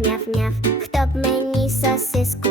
мяв-мяв, хто б мені сосиску